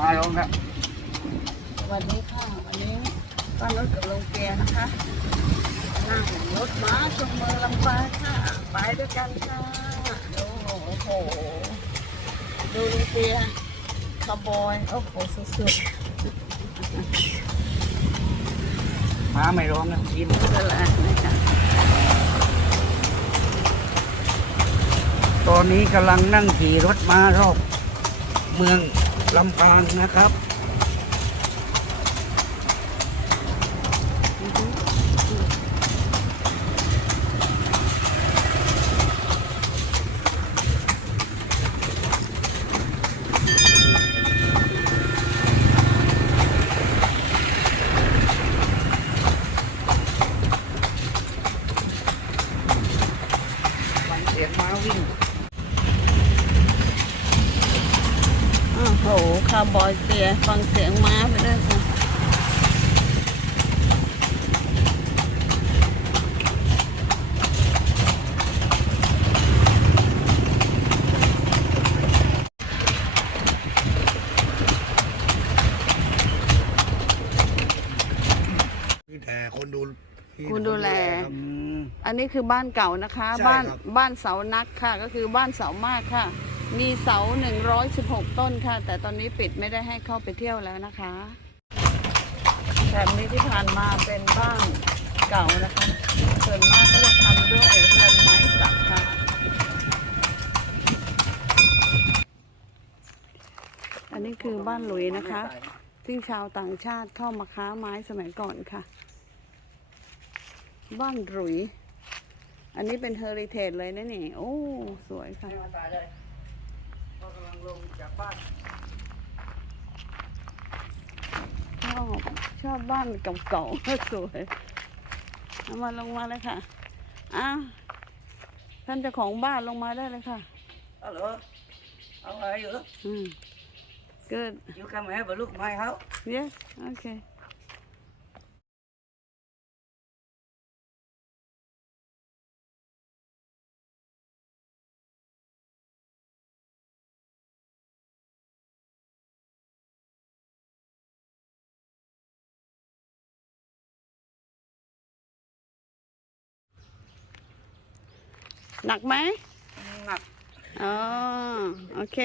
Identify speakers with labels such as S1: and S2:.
S1: มาลงครับ
S2: สวัสดีค่ะวันนี้ป้ารถกับลงเกียร์นะคะนั่งรถม้าชมเมืองลำปางค่ะไปด้วยกันค่ะดูโอ้โหดูลุงเกียร์คาร์บอยโอ้โหสุด
S1: มาไม่ร้องนะกิน
S2: ๆนั่นแหละนะคะ
S1: ตอนนี้กำลังนั่งขี่รถมารอบเมือง ลำปางนะครับฟังเสียงม้าวิ่ง
S2: โอ้โหคาร์บอยเกียร์ฟังเสียงม้าไปด้วยค่ะ
S3: มีแต่คนดูมีแต่
S2: คุณดูแล
S3: ครับ
S1: อืม
S2: อันนี้คือบ้านเก่านะคะ
S3: ใช่
S2: บ้าน
S3: ครับ
S2: บ้านเสานักค่ะ ก็คือบ้านเสามากค่ะ มีเสา 116 ต้นค่ะ แต่ตอนนี้ปิดไม่ได้ให้เข้าไปเที่ยวแล้วนะคะแถบนี้ที่ผ่านมาเป็นบ้านเก่านะคะส่วนมากก็จะทำด้วยเรือนไม้สักค่ะ อันนี้คือบ้านหลุยนะคะ ซึ่งชาวต่างชาติเข้ามาค้าไม้สมัยก่อนค่ะ บ้านหลุย อันนี้เป็นเฮอริเทจเลยนะนี่ โอ้ สวยค่ะ
S1: ก็กำลังลงจากบ้าน
S2: ชอบชอบบ้านเก่าๆสวยเอามาลงมาเลยค่ะอ้าวท่านเจ้าของบ้านลงมาได้เลยค่ะ
S1: เอาเหรอเอาอะไรอยู่
S2: อืม good
S1: You come have a look my house
S2: yes okay หนักไหม
S1: หนัก
S2: อ๋อโอเค